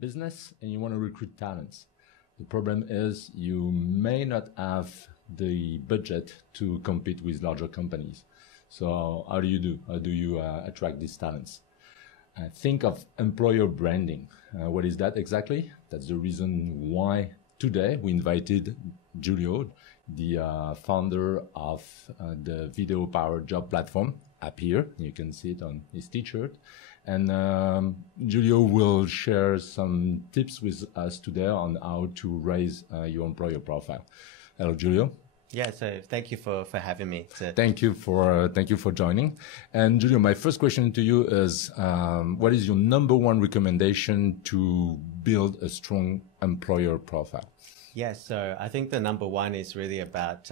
business and you want to recruit talents. The problem is you may not have the budget to compete with larger companies. So how do you do? How do you attract these talents? Think of employer branding. What is that exactly? That's the reason why today we invited Giulio, the founder of the video-powered job platform, Appear. You can see it on his t-shirt. And Giulio will share some tips with us today on how to raise your employer profile. Hello, Giulio. Yeah, so thank you for having me. Thank you for joining. And Giulio, my first question to you is, what is your number one recommendation to build a strong employer profile? Yeah, so I think the number one is really about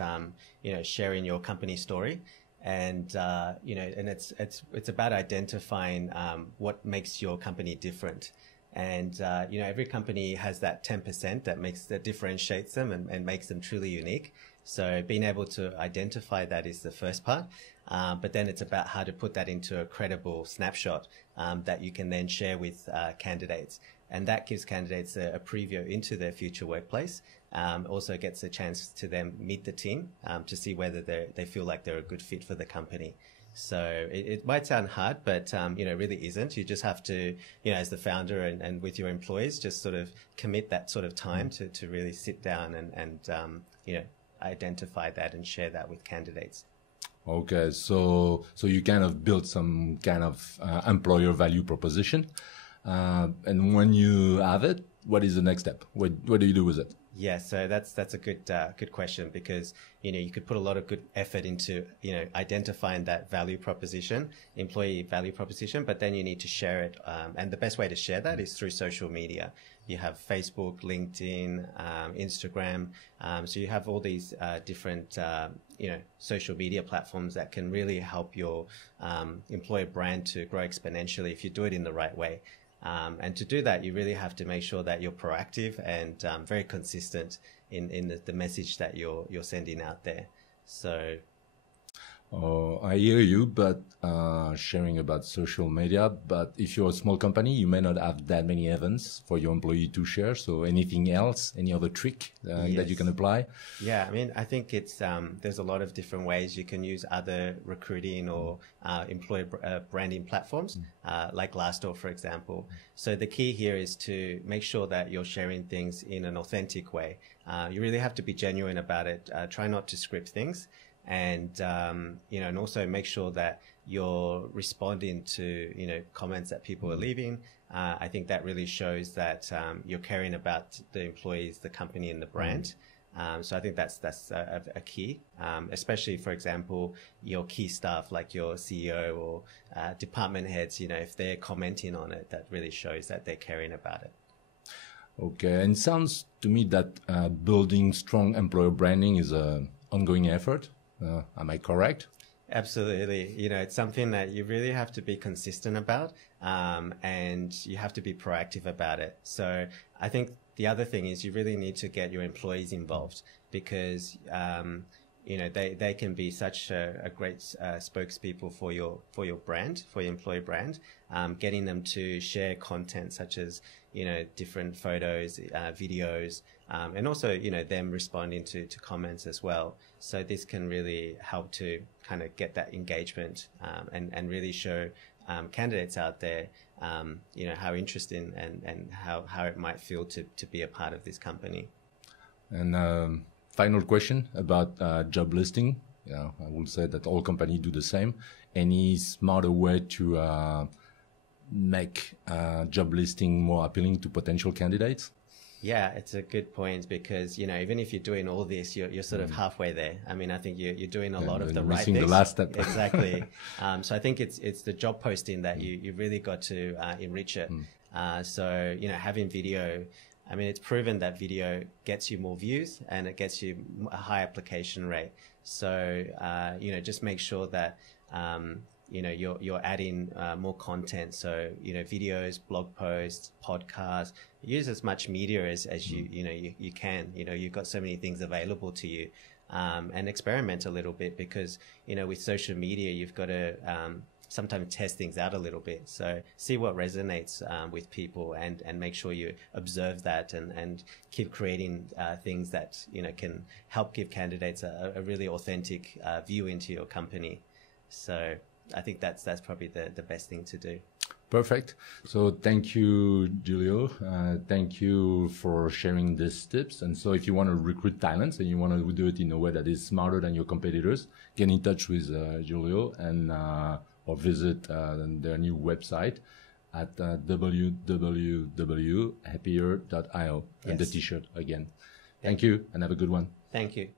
sharing your company story, and and it's about identifying what makes your company different. And every company has that 10% that differentiates them and makes them truly unique. So being able to identify that is the first part, but then it's about how to put that into a credible snapshot that you can then share with candidates. And that gives candidates a preview into their future workplace. Also gets a chance to then meet the team to see whether they feel like they're a good fit for the company. So it might sound hard, but it really isn't. You just have to, as the founder and with your employees, just sort of commit that sort of time to really sit down and identify that and share that with candidates. Okay, so you kind of build some kind of employer value proposition, and when you have it, what is the next step? What do you do with it? Yeah, so that's a good question, because you could put a lot of good effort into identifying that value proposition, employee value proposition, but then you need to share it, and the best way to share that is through social media. You have Facebook, LinkedIn, Instagram, so you have all these different social media platforms that can really help your employer brand to grow exponentially if you do it in the right way. And to do that, you really have to make sure that you're proactive and very consistent in the message that you're sending out there. So, I hear you, but sharing about social media. But if you're a small company, you may not have that many events for your employee to share. So, anything else? Any other trick that you can apply? Yeah, I mean, I think it's there's a lot of different ways you can use other recruiting or employer branding platforms, like Glassdoor, for example. So the key here is to make sure that you're sharing things in an authentic way. You really have to be genuine about it. Try not to script things. And and also make sure that you're responding to comments that people are leaving. I think that really shows that you're caring about the employees, the company, and the brand. So I think that's a key, especially, for example, your key staff like your CEO or department heads. If they're commenting on it, that really shows that they're caring about it. Okay, and it sounds to me that building strong employer branding is an ongoing effort. Am I correct? Absolutely. It's something that you really have to be consistent about, and you have to be proactive about it. So I think the other thing is you really need to get your employees involved, because they can be such a great spokespeople for your brand, for your employee brand. Getting them to share content such as different photos, videos, and also them responding to comments as well. So this can really help to kind of get that engagement, and really show candidates out there how interesting and how it might feel to be a part of this company. And final question about job listing. I would say that all companies do the same. Any smarter way to make job listing more appealing to potential candidates? Yeah, it's a good point, because even if you're doing all this, you're sort of halfway there. I mean, I think you're doing a lot of the right things. Missing the last step. Exactly. So I think it's the job posting that you really got to enrich it. So having video. I mean, it's proven that video gets you more views and it gets you a high application rate. So, just make sure that, you're adding more content. So, videos, blog posts, podcasts, use as much media as you can. You've got so many things available to you. And experiment a little bit, because, with social media, you've got to sometimes test things out a little bit. So see what resonates with people, and make sure you observe that, and keep creating things that, you know, can help give candidates a really authentic view into your company. So I think that's probably the best thing to do. Perfect. So thank you, Julio. Thank you for sharing these tips. And so if you want to recruit talents and you want to do it in a way that is smarter than your competitors, get in touch with Julio and or visit their new website at www.happier.io. Yes. And the t-shirt again. Thank you and have a good one. Thank you.